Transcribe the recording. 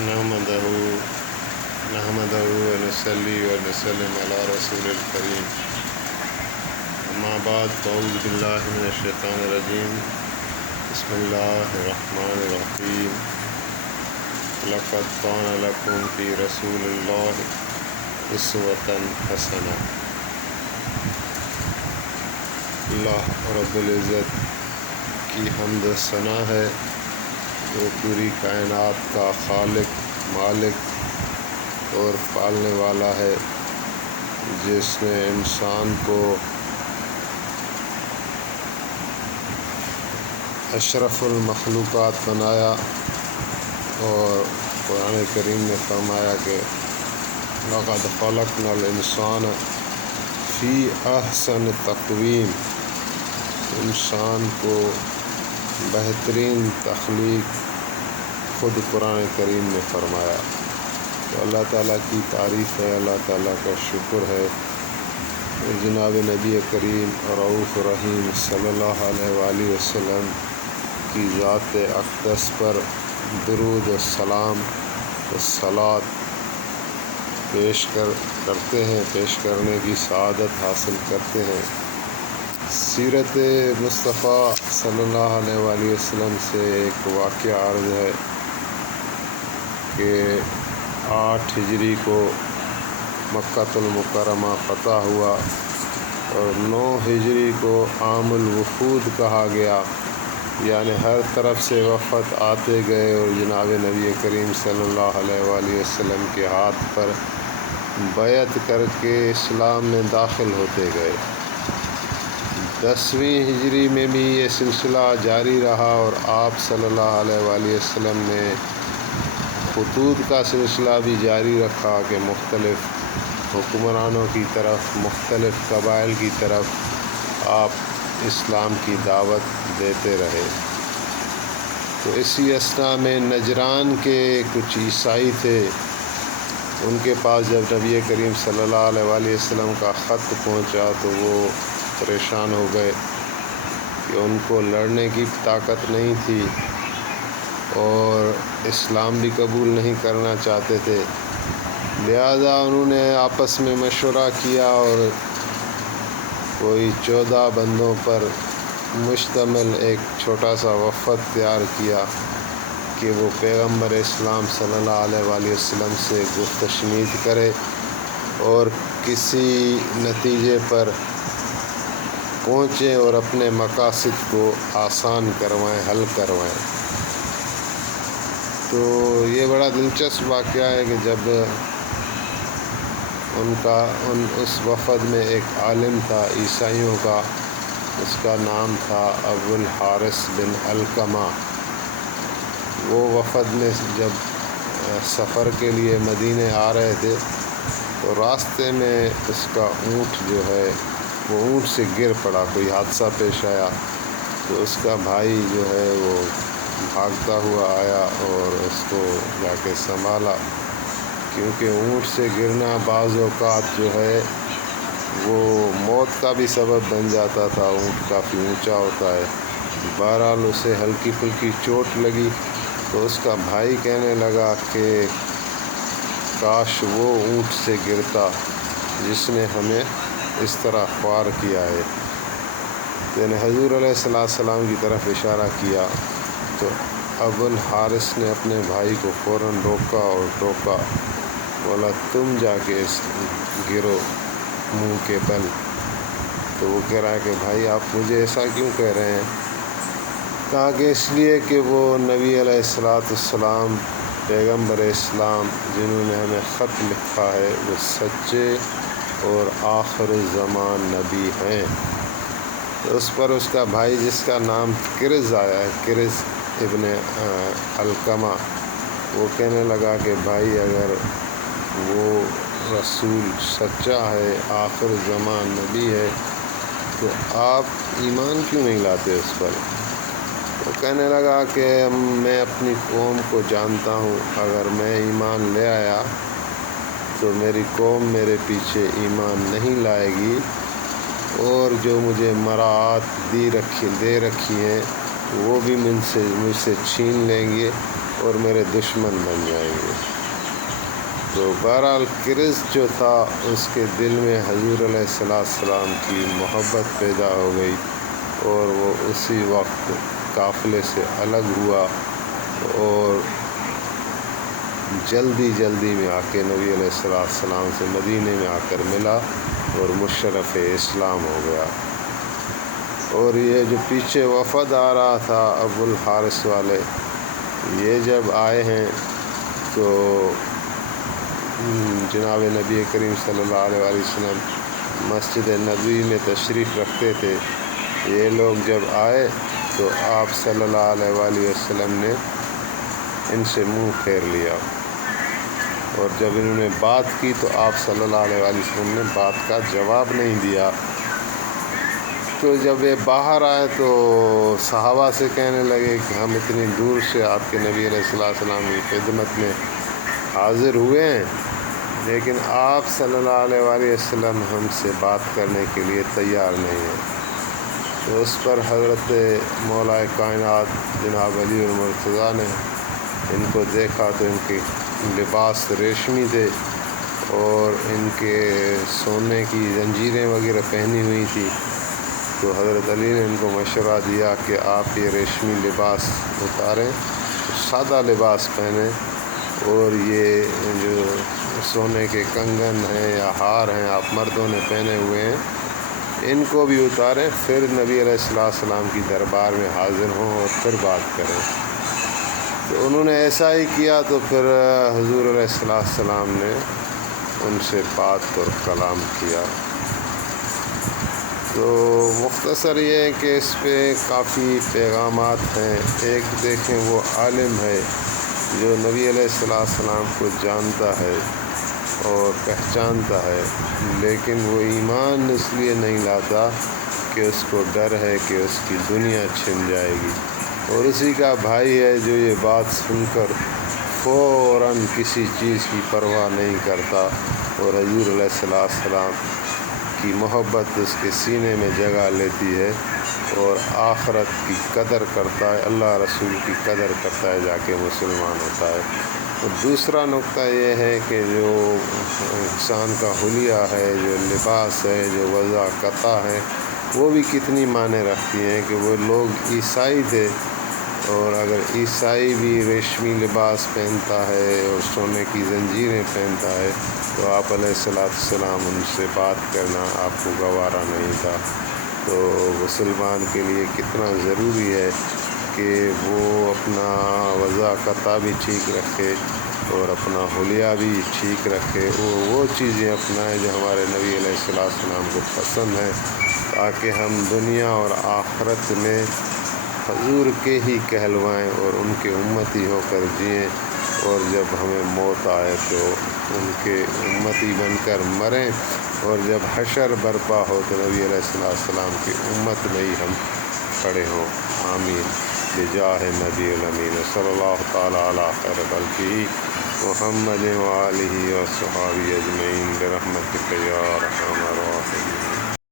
نحمده ونصلي ونسلم على رسول الكريم اما بعد فاعوذ بالله من الشیطان الرجیم بسم اللہ الرحمن الرحیم لقد كان لكم في رسول الله اسوة حسنة۔ اللہ رب العزت کی حمد و ثنا ہے، وہ پوری کائنات کا خالق، مالک اور پالنے والا ہے، جس نے انسان کو اشرف المخلوقات بنایا، اور قرآن کریم نے فرمایا کہ لقد خلقنا الانسان فی احسن تقویم، انسان کو بہترین تخلیق خود قرآن کریم نے فرمایا۔ تو اللہ تعالیٰ کی تعریف ہے، اللہ تعالیٰ کا شکر ہے، جناب نبی کریم رؤوف رحیم صلی اللہ علیہ وآلہ وسلم کی ذات اقدس پر درود و سلام و صلوات پیش کرنے کی سعادت حاصل کرتے ہیں۔ سیرت مصطفیٰ صلی اللہ علیہ وآلہ وسلم سے ایک واقعہ عرض ہے کہ 8 ہجری کو مکہ المکرمہ فتح ہوا، اور 9 ہجری کو عام الوفود کہا گیا، یعنی ہر طرف سے وفد آتے گئے اور جناب نبی کریم صلی اللہ علیہ وآلہ وسلم کے ہاتھ پر بیعت کر کے اسلام میں داخل ہوتے گئے۔ 10ویں ہجری میں بھی یہ سلسلہ جاری رہا، اور آپ صلی اللہ علیہ وآلہ وسلم نے خطوط کا سلسلہ بھی جاری رکھا کہ مختلف حکمرانوں کی طرف، مختلف قبائل کی طرف آپ اسلام کی دعوت دیتے رہے۔ تو اسی اثنا میں نجران کے کچھ عیسائی تھے، ان کے پاس جب نبی کریم صلی اللہ علیہ وآلہ وسلم کا خط پہنچا تو وہ پریشان ہو گئے کہ ان کو لڑنے کی طاقت نہیں تھی، اور اسلام بھی قبول نہیں کرنا چاہتے تھے، لہذا انہوں نے آپس میں مشورہ کیا اور کوئی 14 بندوں پر مشتمل ایک چھوٹا سا وفد تیار کیا کہ وہ پیغمبر اسلام صلی اللہ علیہ وآلہ وسلم سے گفت و شنید کرے اور کسی نتیجے پر پہنچیں اور اپنے مقاصد کو آسان کروائیں، حل کروائیں۔ تو یہ بڑا دلچسپ واقعہ ہے کہ جب اس وفد میں ایک عالم تھا عیسائیوں کا، اس کا نام تھا ابو الحارث بن علقمہ۔ وہ وفد میں جب سفر کے لیے مدینے آ رہے تھے تو راستے میں اس کا اونٹ جو ہے وہ اونٹ سے گر پڑا، کوئی حادثہ پیش آیا، تو اس کا بھائی جو ہے وہ بھاگتا ہوا آیا اور اس کو جا کے سنبھالا، کیونکہ اونٹ سے گرنا بعض اوقات جو ہے وہ موت کا بھی سبب بن جاتا تھا، اونٹ کافی اونچا ہوتا ہے۔ بہرحال اسے ہلکی پھلکی چوٹ لگی، تو اس کا بھائی کہنے لگا کہ کاش وہ اونٹ سے گرتا جس نے ہمیں اس طرح خوار کیا ہے۔ یعنی حضور علیہ السلام کی طرف اشارہ کیا، تو ابو الحارث نے اپنے بھائی کو فوراً روکا اور ٹوکا، بولا تم جا کے گرو منہ کے بل۔ تو وہ کہہ رہا ہے کہ بھائی آپ مجھے ایسا کیوں کہہ رہے ہیں؟ کہا کہ اس لیے کہ وہ نبی علیہ السلام پیغمبر اسلام جنہوں نے ہمیں خط لکھا ہے وہ سچے اور آخر الزمان نبی ہیں۔ تو اس پر اس کا بھائی جس کا نام کرز آیا ہے، کرز ابن علقمہ، وہ کہنے لگا کہ بھائی اگر وہ رسول سچا ہے، آخر زمان نبی ہے، تو آپ ایمان کیوں نہیں لاتے اس پر؟ وہ کہنے لگا کہ میں اپنی قوم کو جانتا ہوں، اگر میں ایمان لے آیا تو میری قوم میرے پیچھے ایمان نہیں لائے گی، اور جو مجھے مراعات دے رکھی ہیں وہ بھی مجھ سے چھین لیں گے، اور میرے دشمن بن جائیں گے۔ تو بہرحال کرس جو تھا اس کے دل میں حضور علیہ السلام کی محبت پیدا ہو گئی، اور وہ اسی وقت قافلے سے الگ ہوا اور جلدی میں آ کے نبی علیہ السلام سے مدینے میں آ کر ملا اور مشرف اسلام ہو گیا۔ اور یہ جو پیچھے وفد آ رہا تھا ابو الحارث والے، یہ جب آئے ہیں تو جناب نبی کریم صلی اللہ علیہ وسلم مسجد نبوی میں تشریف رکھتے تھے۔ یہ لوگ جب آئے تو آپ صلی اللہ علیہ وسلم نے ان سے منہ پھیر لیا، اور جب انہوں نے بات کی تو آپ صلی اللہ علیہ وسلم نے بات کا جواب نہیں دیا۔ تو جب یہ باہر آئے تو صحابہ سے کہنے لگے کہ ہم اتنی دور سے آپ کے نبی علیہ السلام کی خدمت میں حاضر ہوئے ہیں، لیکن آپ صلی اللہ علیہ وسلم ہم سے بات کرنے کے لیے تیار نہیں ہیں۔ تو اس پر حضرت مولا کائنات جناب علی المرتضیٰ نے ان کو دیکھا تو ان کے لباس ریشمی تھے اور ان کے سونے کی زنجیریں وغیرہ پہنی ہوئی تھی۔ تو حضرت علی نے ان کو مشورہ دیا کہ آپ یہ ریشمی لباس اتاریں، سادہ لباس پہنیں، اور یہ جو سونے کے کنگن ہیں یا ہار ہیں آپ مردوں نے پہنے ہوئے ہیں، ان کو بھی اتاریں، پھر نبی علیہ السلام کی دربار میں حاضر ہوں اور پھر بات کریں۔ تو انہوں نے ایسا ہی کیا، تو پھر حضور علیہ السلام نے ان سے بات اور کلام کیا۔ تو مختصر یہ ہے کہ اس پہ کافی پیغامات ہیں۔ ایک دیکھیں، وہ عالم ہے جو نبی علیہ السلام کو جانتا ہے اور پہچانتا ہے، لیکن وہ ایمان اس لیے نہیں لاتا کہ اس کو ڈر ہے کہ اس کی دنیا چھن جائے گی، اور اسی کا بھائی ہے جو یہ بات سن کر فوراً کسی چیز کی پرواہ نہیں کرتا، اور حضور علیہ السلام کی محبت اس کے سینے میں جگہ لیتی ہے، اور آخرت کی قدر کرتا ہے، اللہ رسول کی قدر کرتا ہے، جا کے مسلمان ہوتا ہے۔ اور دوسرا نقطہ یہ ہے کہ جو انسان کا حلیہ ہے، جو لباس ہے، جو وضع قطع ہے، وہ بھی کتنی معنی رکھتی ہیں کہ وہ لوگ عیسائی تھے، اور اگر عیسائی بھی ریشمی لباس پہنتا ہے اور سونے کی زنجیریں پہنتا ہے تو آپ علیہ السلام ان سے بات کرنا آپ کو گوارا نہیں تھا۔ تو مسلمان کے لیے کتنا ضروری ہے کہ وہ اپنا وضع قطع بھی ٹھیک رکھے اور اپنا حلیہ بھی ٹھیک رکھے، وہ چیزیں اپنائیں جو ہمارے نبی علیہ السلام کو پسند ہیں، تاکہ ہم دنیا اور آخرت میں حضور کے ہی کہلوائیں اور ان کے امتی ہو کر جئیں، اور جب ہمیں موت آئے تو ان کے امتی بن کر مریں، اور جب حشر برپا ہو تو نبی علیہ السلام کی امت میں ہی ہم کھڑے ہوں۔ آمین بجاہ نبی الامین صلی اللہ تعالیٰ علی خیر خلقہ محمد وآلہ وصحبہ اجمعین برحمتک یا ارحم الراحمین۔